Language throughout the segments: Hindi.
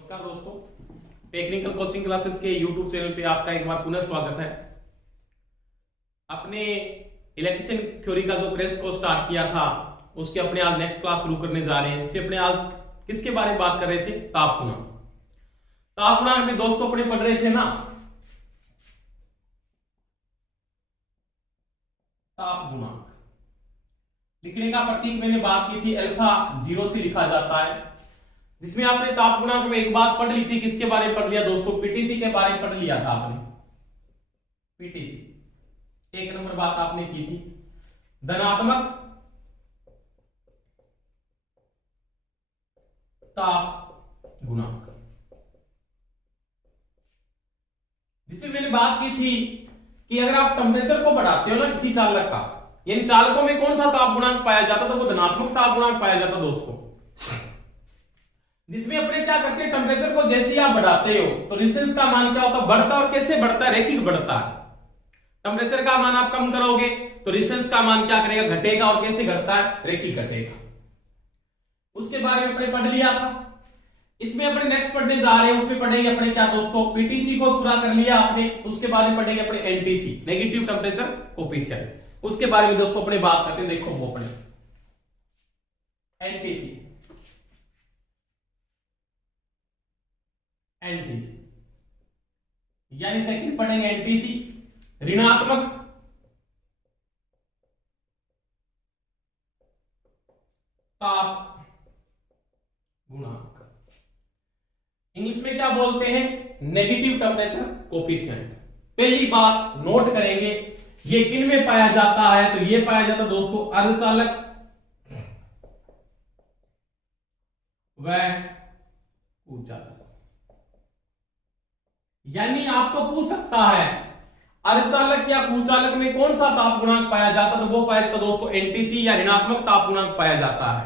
नमस्कार दोस्तों, टेक्निकल कोचिंग क्लासेस के यूट्यूब चैनल पे आपका एक बार पुनः स्वागत है। अपने इलेक्ट्रिशियन थ्योरी का जो क्रैश कोर्स स्टार्ट किया था उसके अपने आज नेक्स्ट क्लास शुरू करने जा रहे हैं। इससे अपने आज किसके बारे में बात कर रहे थे? ताप गुणांक। ताप गुणांक में दोस्तों अपने पढ़ रहे थे ना, ताप गुणांक लिखने का प्रतीक मैंने बात की थी अल्फा 0 से लिखा जाता है, जिसमें आपने ताप गुणांक में एक बात पढ़ ली थी। किसके बारे में पढ़ लिया दोस्तों? पीटीसी के बारे में पढ़ लिया था आपने। पीटीसी एक नंबर बात आपने की थी। धनात्मक ताप गुणांक, जिसमें मैंने बात की थी कि अगर आप टेम्परेचर को बढ़ाते हो ना किसी चालक का, यानी चालकों में कौन सा ताप गुणांक पाया जाता, तो वो धनात्मक ताप गुणांक पाया जाता दोस्तों। जिसमें अपने क्या करते हैं, टेम्परेचर को जैसे ही आप बढ़ाते हो तो रेजिस्टेंस का मान क्या होता है? बढ़ता है। और कैसे बढ़ता है? रैखिक बढ़ता है। टेम्परेचर का मान आप कम करोगे तो रेजिस्टेंस का मान क्या करेगा? घटेगा। और कैसे घटता है? रैखिक घटेगा। उसके बारे में अपने पढ़ लिया था। इसमें अपने नेक्स्ट पढ़ने जा रहे हैं, उसमें पढ़ेंगे अपने क्या दोस्तों? पीटीसी को पूरा कर लिया आपने, उसके बारे में पढ़ेंगे अपने एनटीसी, नेगेटिव टेम्परेचर कोफिशिएंट। उसके बारे में दोस्तों अपने बात करते हैं। देखो वो अपने एनटीसी, एनटीसी यानी सेकंड पढ़ेंगे एनटीसी, ऋणात्मक ताप गुणांक। इंग्लिश में क्या बोलते हैं? Negative temperature coefficient. पहली बात नोट करेंगे, ये किन में पाया जाता है? तो ये पाया जाता दोस्तों अर्धचालक व कुचालक। यानी आपको पूछ सकता है अर्धचालक या कुचालक में कौन सा ताप गुणांक पाया जाता, तो वो पाया जाता दोस्तों एनटीसी या ऋणात्मक ताप गुणांक पाया जाता है,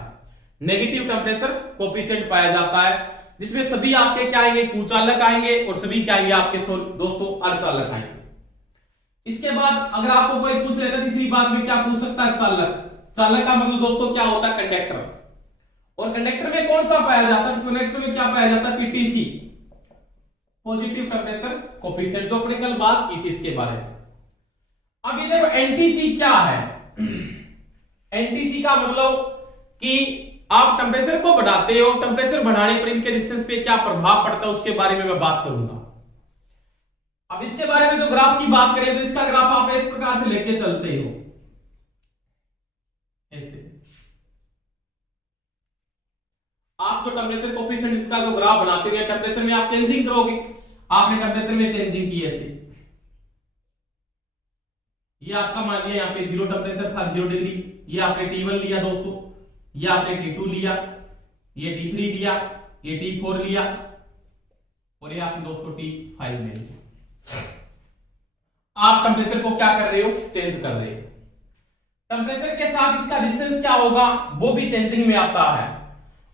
नेगेटिव टेम्परेचर कोफिशिएंट पाया जाता है। जिसमें सभी आपके क्या आएंगे? कुचालक आएंगे, और सभी क्या आएंगे आपके दोस्तों? अर्धचालक आएंगे। इसके बाद अगर आपको कोई पूछ लेता तीसरी बात में क्या पूछ सकता है? चालक। चालक का मतलब दोस्तों क्या होता है? कंडक्टर। और कंडक्टर में कौन सा पाया जाता है? कंडक्टर में क्या पाया जाता है? पीटीसी, पॉजिटिव टेम्परेचर कोफिशिएंट, जो अपने कल बात की थी इसके बारे में। अब ये देखो एनटीसी क्या है? एनटीसी का मतलब कि आप टेम्परेचर को बढ़ाते हो, टेम्परेचर बढ़ाने पर इनके रेजिस्टेंस पे क्या प्रभाव पड़ता है उसके बारे में मैं बात करूंगा। अब इसके बारे में जो ग्राफ की बात करें तो इसका ग्राफ आप इस प्रकार से लेके चलते हो, ऐसे। आप जो टेम्परेचर कोफिशिएंट इसका जो ग्राफ बनाते हैं, टेम्परेचर में आप चेंजिंग करोगे। आपने टेम्परेचर में चेंजिंग की ऐसे, ये आपका मान लिया यहाँ पे 0 टेम्परेचर था, 0 डिग्री। ये आपने T1 लिया दोस्तों, ये आपने T2 लिया, ये T3 लिया, ये T4 लिया, और ये आपने दोस्तों T5 ले लिया। आप टेम्परेचर को क्या कर रहे हो? चेंज कर रहे हो। टेम्परेचर के साथ इसका डिस्टेंस क्या होगा? वो भी चेंजिंग में आता है।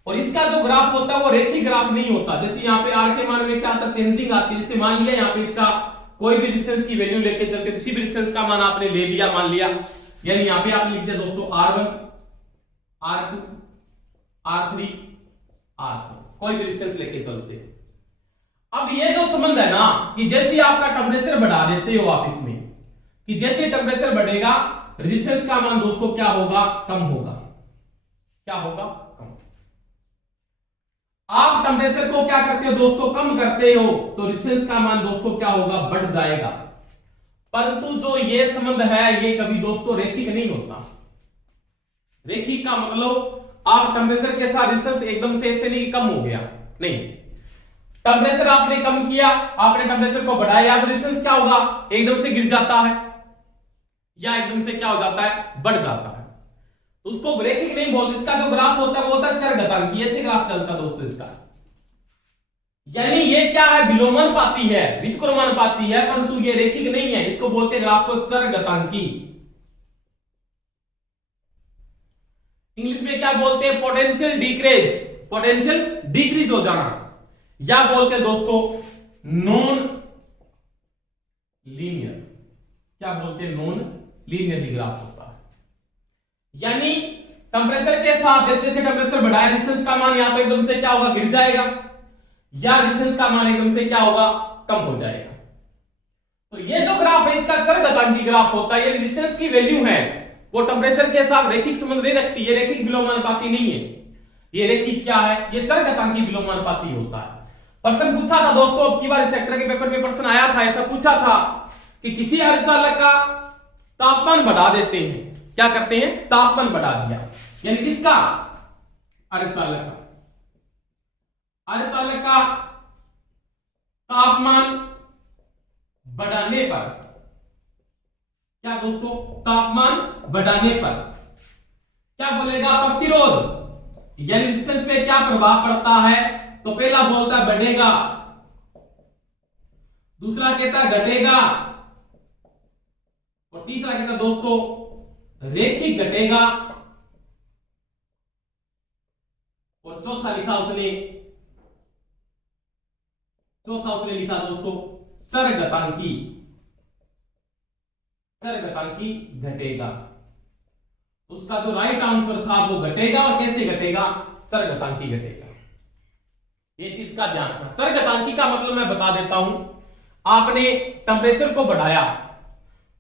और इसका जो ग्राफ होता है वो रेखीय ग्राफ नहीं होता। जैसे यहाँ पे आर के मान में क्या आता? चेंजिंग आती है। जैसे मान लिया यहाँ पे इसका कोई भी डिस्टेंस की वैल्यू लेके चलते, किसी भी डिस्टेंस का मान आपने ले लिया, मान लिया, यानी यहाँ पे आपने लिख दिया दोस्तों R1, R2, R3, R4, कोई भी डिस्टेंस लेके चलते। अब ये जो संबंध है ना कि जैसे आपका टेम्परेचर बढ़ा देते हो आप इसमें, कि जैसे टेम्परेचर बढ़ेगा रेजिस्टेंस का मान दोस्तों क्या होगा? कम होगा। क्या होगा? कम। आप टेम्परेचर को क्या करते हो दोस्तों? कम करते हो तो रेजिस्टेंस का मान दोस्तों क्या होगा? बढ़ जाएगा। परंतु जो ये संबंध है ये कभी दोस्तों रेखिक नहीं होता। रेखिक का मतलब आप टेम्परेचर के साथ रेजिस्टेंस एकदम से ऐसे नहीं कम हो गया, नहीं। टेम्परेचर आपने कम किया, आपने टेम्परेचर को बढ़ाया तो रेजिस्टेंस क्या होगा? एकदम से गिर जाता है, या एकदम से क्या हो जाता है? बढ़ जाता है। तो उसको रेखिक नहीं बोलते। इसका जो ग्राफ होता है वो होता है चरघातांकी, ऐसे ग्राफ चलता है दोस्तों इसका। यानी ये क्या है? विलोमानुपाती है, व्युत्क्रमानुपाती है, परंतु ये रेखिक नहीं है। इसको बोलते हैं ग्राफ को चरघातांकी। इंग्लिश में क्या बोलते हैं? पोटेंशियल डिक्रीज, पोटेंशियल डिक्रीज हो जाना, या बोलते हैं दोस्तों नॉन लीनियर। क्या बोलते हैं? नॉन लीनियरली ग्राफ होता है। यानी टेम्परेचर के साथ जैसे जैसे टेम्परेचर बढ़ाया रेजिस्टेंस का मान यहां पे एकदम से क्या होगा? गिर जाएगा। या रेजिस्टेंस का मान एकदम से क्या होगा, कम हो जाएगा। तो ये जो ग्राफ है इसका चरघातांकी ग्राफ होता है। ये रेजिस्टेंस की वैल्यू है वो टेम्परेचर के साथ रैखिक संबंध नहीं रखती, ये रैखिक विलोमानुपाती नहीं है, ये रैखिक क्या है, ये चरघातांकी विलोमानुपाती होता है। प्रश्न पूछा था दोस्तों, अब की बार सेक्टर के पेपर में प्रश्न आया था, ऐसा पूछा था कि किसी अर्धचालक का तापमान बढ़ा देते हैं, क्या करते हैं, तापमान बढ़ा दिया, यानी किसका, अर्धचालक का, अर्धचालक का तापमान बढ़ाने पर, क्या दोस्तों, तापमान बढ़ाने पर क्या बोलेगा, प्रतिरोध यानी रेजिस्टेंस पे क्या प्रभाव पड़ता है। तो पहला बोलता है बढ़ेगा, दूसरा कहता है घटेगा, और तीसरा कहता है दोस्तों रैखिक घटेगा, और चौथा उसने लिखा दोस्तों चरघातांकी, चरघातांकी घटेगा। उसका जो राइट आंसर था वो घटेगा, और कैसे घटेगा, चरघातांकी घटेगा। ये चीज का ध्यान रखना। चरघातांकी का मतलब मैं बता देता हूं, आपने टेम्परेचर को बढ़ाया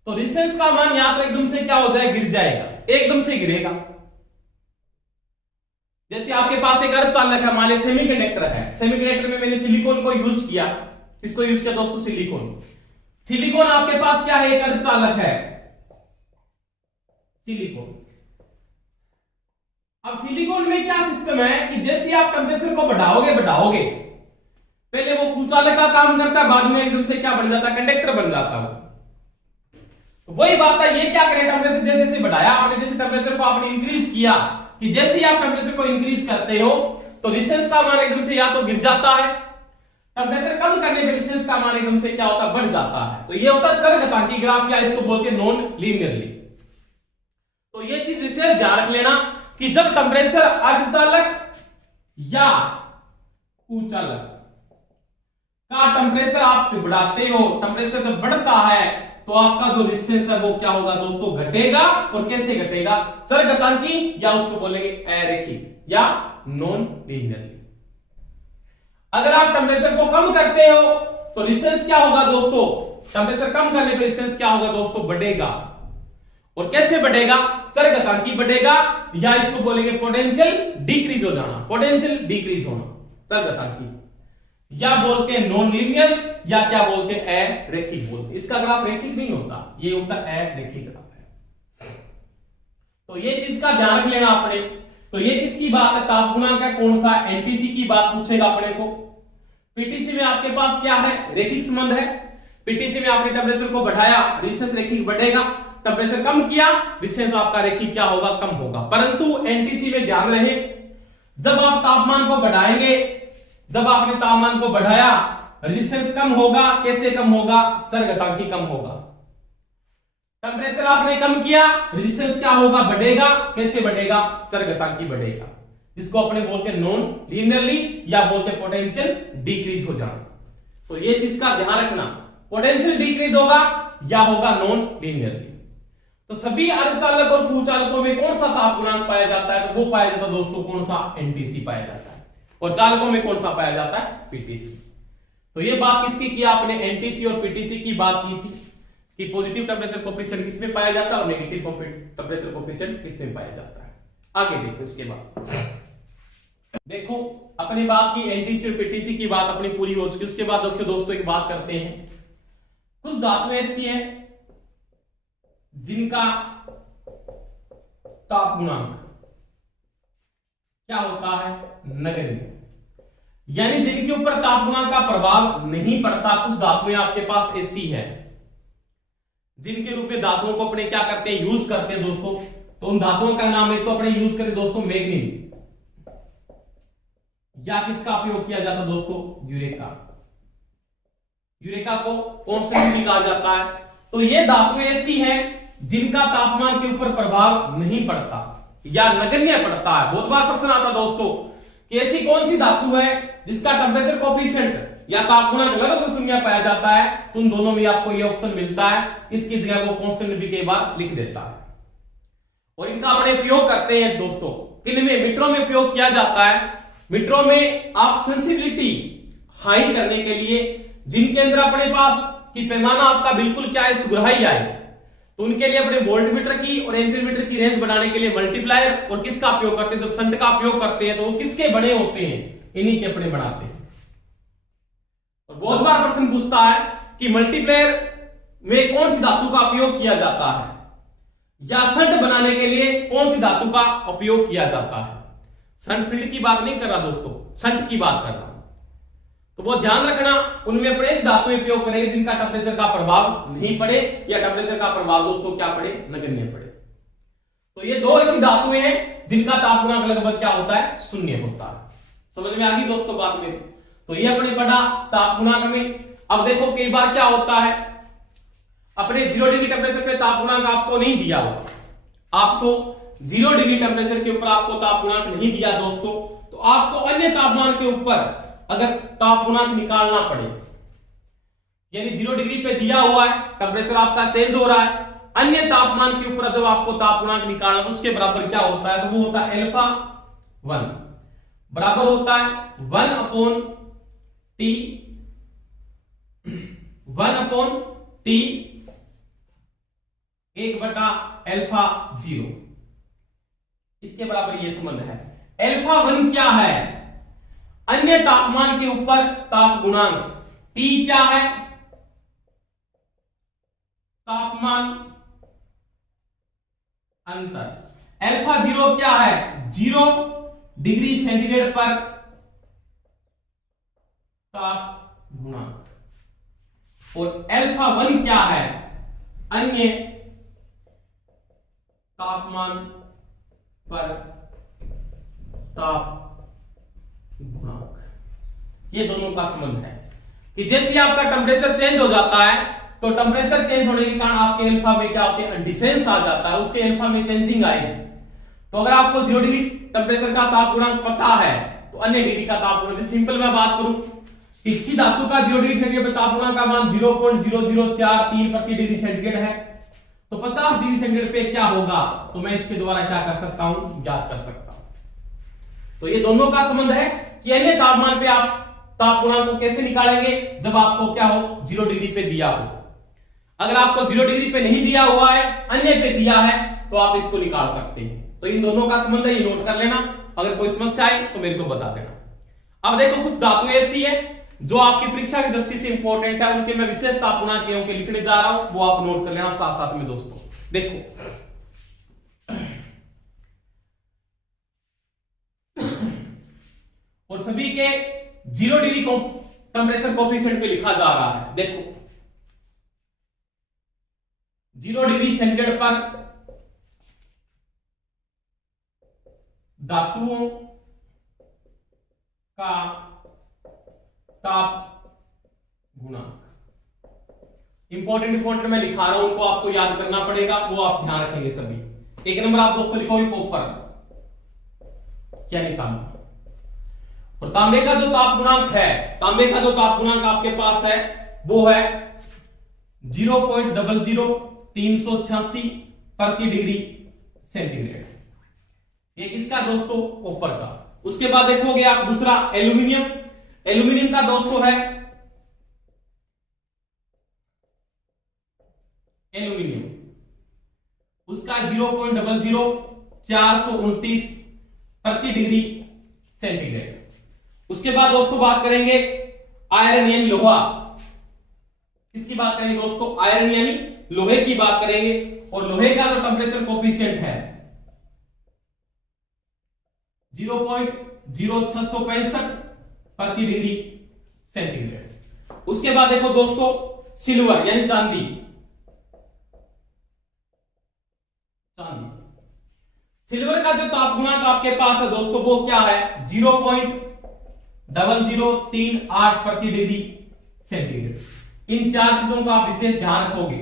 तो रेजिस्टेंस का मान यहां पर एकदम से क्या हो जाएगा, गिर जाएगा, एकदम से गिरेगा। जैसे आपके पास एक अर्धचालक है, मान लीजिए सेमीकंडक्टर है, सेमीकंडक्टर में मैंने सिलिकॉन को यूज किया, किसको यूज किया दोस्तों, सिलिकॉन। सिलिकॉन आपके पास क्या है, एक अर्धचालक है, सिलिकॉन। अब सिलिकॉन में क्या सिस्टम है कि जैसे आप टेम्परेचर को बढ़ाओगे, पहले वो कुचालक का काम करता है, बाद में एकदम से क्या बन जाता है, कंडक्टर बन जाता है। वही बात है, ये क्या करे, टेम्परेचर जैसे जैसे बढ़ाया आपने, जैसे टेम्परेचर को आपने इंक्रीज किया, कि जैसे ही आप टेम्परेचर को इंक्रीज करते हो तो रेजिस्टेंस का मान एकदम से या तो गिर जाता है, टेम्परेचर कम करने पर रेजिस्टेंस का मान एकदम से क्या होता है, बढ़ जाता है। तो ये होता है चरघातांकी ग्राफ, या इसको बोलते हैं नॉन लीनियरली। तो ये चीज विशेष ध्यान रख लेना कि जब टेम्परेचर अर्धचालक या कुचालक का टेम्परेचर आप बढ़ाते हो, टेम्परेचर जब बढ़ता है तो आपका जो रेजिस्टेंस है वो क्या होगा दोस्तों, घटेगा। और कैसे घटेगा, चरघातांकी, या उसको बोलेंगे अरैखिक या नॉन लीनियरली। अगर आप टेम्परेचर को कम करते हो तो रेजिस्टेंस क्या होगा दोस्तों, टेम्परेचर कम करने पर रेजिस्टेंस क्या होगा दोस्तों, बढ़ेगा। और कैसे बढ़ेगा, चरघातांकी बढ़ेगा, या इसको बोलेंगे पोटेंशियल डिक्रीज हो जाना, पोटेंशियल डिक्रीज होना, चरघातांकी, या बोलते हैं नॉन लीनियर, या क्या बोलते हैं अरैखिक बोलते हैं। इसका ग्राफ रैखिक नहीं होता, ये होता है अरैखिक ग्राफ है। तो ये चीज का ध्यान रख लेना आपने। तो ये किसकी बात है, ताप गुणांक का कौन सा, एनटीसी की बात पूछेगा अपने को। पीटीसी में आपके पास क्या है, रैखिक संबंध है। पीटीसी में आपने टेम्परेचर को बढ़ाया, रेजिस्टेंस रैखिक बढ़ेगा, टेम्परेचर कम किया, रेजिस्टेंस आपका रैखिक क्या होगा, कम होगा। परंतु एनटीसी में ध्यान रहे, जब आप तापमान को बढ़ाएंगे, जब आपने तापमान को बढ़ाया रेजिस्टेंस कम होगा, कैसे कम होगा, चरघातांकी कम होगा। टेम्परेचर आपने कम किया, रेजिस्टेंस क्या होगा, बढ़ेगा, कैसे बढ़ेगा, चरघातांकी बढ़ेगा, जिसको अपने बोलते हैं नॉन लीनियरली, या बोलते हैं पोटेंशियल डिक्रीज हो जाना। तो ये चीज का ध्यान रखना, पोटेंशियल डिक्रीज होगा या होगा नॉन लीनियरली। तो सभी अर्धचालक और कुचालकों में कौन सा ताप गुणांक पाया जाता है, तो वो पाया जाता है दोस्तों कौन सा, एनटीसी पाया जाता है। और चालकों में कौन सा पाया जाता है, पीटीसी। तो ये बात किसकी की आपने, एनटीसी और पीटीसी की बात की थी कि पॉजिटिव टेम्परेचर कोएफिशिएंट किसमें पाया जाता है और नेगेटिव टेम्परेचर कोएफिशिएंट किसमें पाया जाता है। आगे देखो, इसके बाद देखो अपनी बात की, एनटीसी और पीटीसी की बात अपनी पूरी हो चुकी। उसके बाद देखो दोस्तों एक बात करते हैं, कुछ धातुएं ऐसी हैं जिनका ताप गुणांक क्या होता है, नगण्य, यानी जिनके ऊपर ताप गुणांक का प्रभाव नहीं पड़ता। कुछ धातुएं आपके पास ऐसी है जिनके रूप में धातुओं को अपने क्या करते हैं, यूज करते हैं दोस्तों। तो उन धातुओं का नाम एक तो अपने यूज करें दोस्तों मैग्नीज, या किसका उपयोग किया जाता दोस्तों, यूरेका। यूरेका को कांस्टेंट भी कहा जाता है। तो ये धातुएं ऐसी हैं जिनका तापमान के ऊपर प्रभाव नहीं पड़ता या नगण्य पड़ता है। बहुत बार प्रश्न आता दोस्तों कि ऐसी कौन सी धातु है जिसका टेम्परेचर कोएफिशिएंट या ताप गुणांक लगभग शून्य पाया जाता है। तो उन दोनों में आपको ये ऑप्शन मिलता है, इसकी जगह वो कांस्टेंट भी कई बार लिख देता है। और इनका अपने उपयोग करते हैं दोस्तों, इनमें मीटरों में उपयोग किया जाता है। मीटरों में आप सेंसिबिलिटी हाई करने के लिए, जिनके अंदर अपने पास कि पैमाना आपका बिल्कुल क्या है, सुगराई आए, तो उनके लिए अपने वोल्ट मीटर की और एम्पीयर मीटर की रेंज बढ़ाने के लिए मल्टीप्लायर और किसका उपयोग करते हैं, जब शंट का उपयोग करते हैं तो वो किसके बने होते हैं, इन्हीं के अपने बनाते हैं। और बहुत बार प्रश्न पूछता है कि मल्टीप्लायर में कौन सी धातु का उपयोग किया जाता है, या शंट बनाने के लिए कौन सी धातु का उपयोग किया जाता है। शंट फील्ड की बात नहीं कर रहा दोस्तों, शंट की बात कर रहा हूं। तो बहुत ध्यान रखना, उनमें अपने ऐसी धातुएं उपयोग करेंगे जिनका टेम्परेचर का प्रभाव नहीं पड़े, या टेम्परेचर का प्रभाव दोस्तों क्या पड़े, नगण्य पड़े। तो ये दो ऐसी धातुएं हैं जिनका तापमान लगभग क्या होता है, शून्य होता है। समझ में आ गई दोस्तों बात मेरी। तो ये अपने पढ़ा तापमान में। अब देखो कई बार क्या होता है, अपने 0 डिग्री टेम्परेचर पे तापमान आपको नहीं दिया हुआ, आपको 0 डिग्री टेम्परेचर के ऊपर आपको तापमान नहीं दिया दोस्तों, तो आपको अन्य तापमान के ऊपर अगर तापमान निकालना पड़े, यानी 0 डिग्री पे दिया हुआ है, टेम्परेचर आपका चेंज हो रहा है, अन्य तापमान के ऊपर जब आपको तापमान निकालना, तो उसके बराबर क्या होता है, तो वो होता है अल्फा 1 बराबर होता है 1 अपॉन टी 1 बटा अल्फा 0, इसके बराबर ये संबंध है। अल्फा 1 क्या है, अन्य तापमान के ऊपर ताप गुणांक, T क्या है, तापमान अंतर। अल्फा 0 क्या है, 0 डिग्री सेंटीग्रेड पर ताप गुणांक, और अल्फा 1 क्या है, अन्य तापमान पर ताप गुणांक। ये दोनों का संबंध है कि जैसे आपका टेम्परेचर चेंज हो जाता है, तो टेम्परेचर चेंज होने के कारण आपके अल्फा में क्या होते हैं, डिफरेंस आ जाता है, उसके अल्फा में चेंजिंग आएगी। तो अगर आपको 0 डिग्री टेम्परेचर का ताप गुणांक पता है, तो अन्य डिग्री का ताप गुणांक, सिंपल मैं बात करूं, किसी धातु का 0 डिग्री सेंटीग्रेड पे ताप गुणांक का मान 0.0043 प्रति डिग्री सेंटीग्रेड है, तो 50 डिग्री सेंटीग्रेड पे क्या होगा, तो मैं इसके द्वारा क्या कर सकता हूं, ज्ञात कर सकता हूं। तो ये दोनों का संबंध है कि अन्य तापमान पे आप ताप गुणांक को कैसे निकालेंगे, जब आपको क्या हो, 0 डिग्री पे दिया हो। अगर आपको 0 डिग्री पे नहीं दिया हुआ है, अन्य पे दिया है, तो आप इसको निकाल सकते हैं। तो इन दोनों का संबंध है, ये नोट कर लेना, अगर कोई समस्या आए तो मेरे को बता देना। अब देखो कुछ धातु ऐसी है जो आपकी परीक्षा की दृष्टि से इंपॉर्टेंट है, उनके मैं विशेष ताप गुणांक के लिखने जा रहा हूं, वो आप नोट कर लेना साथ साथ में दोस्तों। देखो और सभी के 0 डिग्री टेम्परेचर कोफिशिएंट पे लिखा जा रहा है। देखो 0 डिग्री सेंटीग्रेड पर धातुओं का ताप गुणांक, इंपॉर्टेंट मैं लिखा रहा हूं, उनको आपको याद करना पड़ेगा, वो आप ध्यान रखेंगे सभी। एक नंबर आप दोस्तों लिखोगे कॉपर, क्या निकालना, और तांबे का जो ताप गुणांक है, तांबे का जो ताप गुणांक आपके पास है वो है 0.00386 प्रति डिग्री सेंटीग्रेड। ये किसका दोस्तों, कॉपर का। उसके बाद देखोगे आप दूसरा एल्यूमिनियम, एल्यूमिनियम का दोस्तों है एल्यूमिनियम, उसका 0.00429 प्रति डिग्री सेंटीग्रेड। उसके बाद दोस्तों बात करेंगे आयरन यानी लोहा, किसकी बात करेंगे दोस्तों, आयरन यानी लोहे की बात करेंगे, और लोहे का जो टेम्परेचर कोफिशिएंट है 0.0665 प्रति डिग्री सेंटीग्रेड। उसके बाद देखो दोस्तों सिल्वर यानी चांदी, सिल्वर का जो ताप गुणांक आपके पास है दोस्तों वो क्या है, 0.0038 प्रति डिग्री सेंटीग्रेड। इन चार चीजों का आप विशेष ध्यान रखोगे।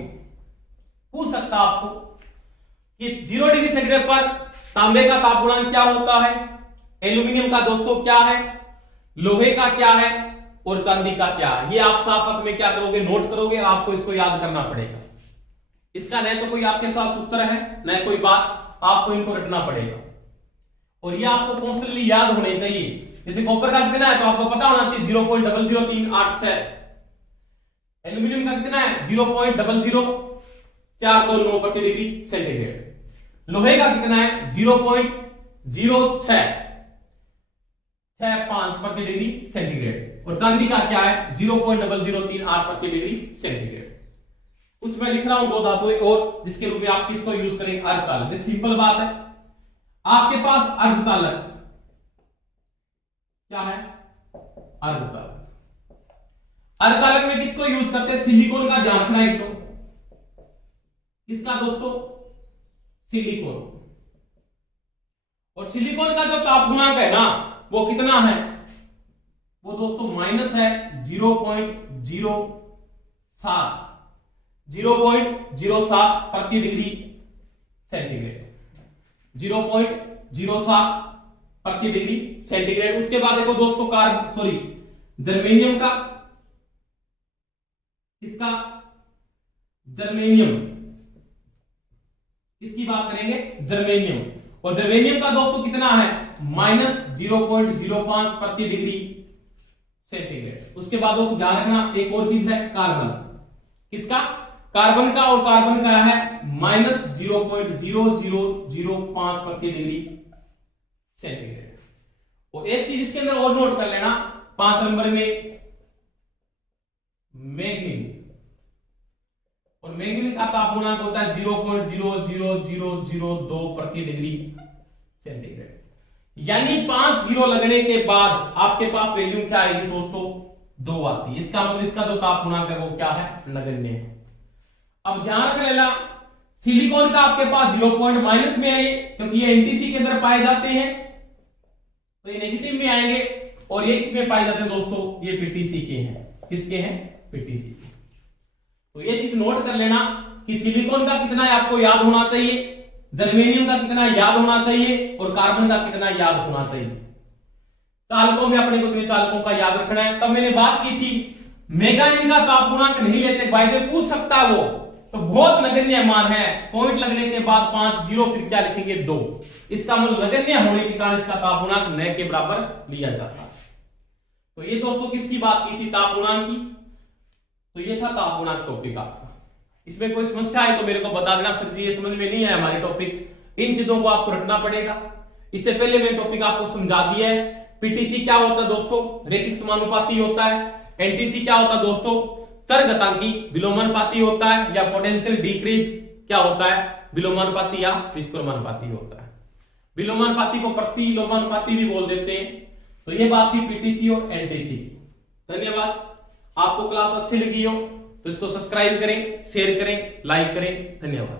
पूछ सकता आपको कि 0 डिग्री सेंटीग्रेड पर तांबे का ताप गुणांक क्या होता है, एल्यूमिनियम का दोस्तों क्या है, लोहे का क्या है, और चांदी का क्या है। ये आप साथ साथ में क्या करोगे, नोट करोगे, आपको इसको याद करना पड़ेगा। इसका न तो कोई आपके साथ सूत्र है न कोई बात, आपको इनको रटना पड़ेगा, और ये आपको कॉन्स्टेंटली याद होने चाहिए। जैसे कॉपर का कितना है तो आपको पता होना चाहिए 0.00386। एल्यूमिनियम का कितना है 0.00429 प्रति डिग्री सेंटीग्रेड। लोहे का कितना है 0.0665 प्रति डिग्री सेंटीग्रेड। और चांदी का क्या है 0.0038 प्रति डिग्री सेंटीग्रेड। कुछ मैं लिख रहा हूं दो धातुएं और जिसके रूप में आप किसको यूज करेंगे अर्धचालक। ये सिंपल बात है। आपके पास अर्धचालक क्या है अर्धचालक। अर्धचालक में किसको यूज करते हैं सिलिकॉन का ध्यान रखना एक तो किसका दोस्तों सिलिकॉन। और सिलिकॉन का जो ताप गुणांक है ना वो कितना है वो दोस्तों माइनस है 0.07 प्रति डिग्री सेंटीग्रेड। 0.07 प्रति डिग्री सेंटीग्रेड। उसके बाद देखो दोस्तों जर्मेनियम का इसका जर्मेनियम इसकी बात करेंगे जर्मेनियम। और जर्मेनियम का दोस्तों कितना है -0.05 प्रति डिग्री सेंटीग्रेड। उसके बाद ध्यान रखना एक और चीज है कार्बन। किसका कार्बन का। और कार्बन का है -0.0005 प्रति डिग्री सेंटीग्रेड। और एक चीज इसके अंदर और नोट कर लेना 5 नंबर में मैग्नीज। और मैग्नीज का ताप गुणांक होता है 0.00002 प्रति डिग्री सेंटीग्रेड। यानी 5 जीरो लगने के बाद आपके पास वैल्यू क्या आएगी दोस्तों 2 आती है। इसका मतलब इसका जो ताप गुणांक है वो क्या है नगण्य है। अब ध्यान रख लेना सिलिकॉन का आपके पास 0 माइनस में है क्योंकि ये एनटीसी के अंदर पाए जाते हैं तो ये नेगेटिव में आएंगे। और ये इसमें पाए जाते हैं दोस्तों ये पीटीसी के हैं। किसके हैं पीटीसी के। तो ये चीज नोट कर लेना कि सिलिकॉन का कितना है आपको याद होना चाहिए, जर्मेनियम का कितना याद होना चाहिए और कार्बन का कितना याद होना चाहिए। चालकों में अपने को चालकों का याद रखना है। तब मैंने बात की थी मैग्नीज का ताप गुणांक नहीं लेते भाई से पूछ सकता है वो तो बहुत नगण्य मान है। पॉइंट लगने के बाद 5 जीरो फिर क्या लिखेंगे 2। इसका मतलब नगण्य होने के कारण इसका ताप गुणांक न के बराबर लिया जाता है। तो ये दोस्तों किसकी बात की थी ताप गुणांक की। तो ये था ताप गुणांक टॉपिक आपका। इसमें कोई समस्या है तो मेरे को बता देना सर जी ये समझ में नहीं है हमारे टॉपिक। इन चीजों को आपको रटना पड़ेगा। इससे पहले मैं टॉपिक आपको समझा दिया है। पीटीसी क्या होता है दोस्तों रैखिक समानुपाती होता है। एनटीसी क्या होता है दोस्तों चरघातांकी विलोमानुपाती होता है। या पोटेंशियल डिक्रीज क्या होता है विलोमानुपाती या व्युत्क्रमानुपाती होता है। विलोमानुपाती को प्रतिलोमानुपाती भी बोल देते हैं। तो ये बात थी पीटीसी और एनटीसी की। धन्यवाद। आपको क्लास अच्छी लगी हो तो इसको सब्सक्राइब करें, शेयर करें, लाइक करें। धन्यवाद।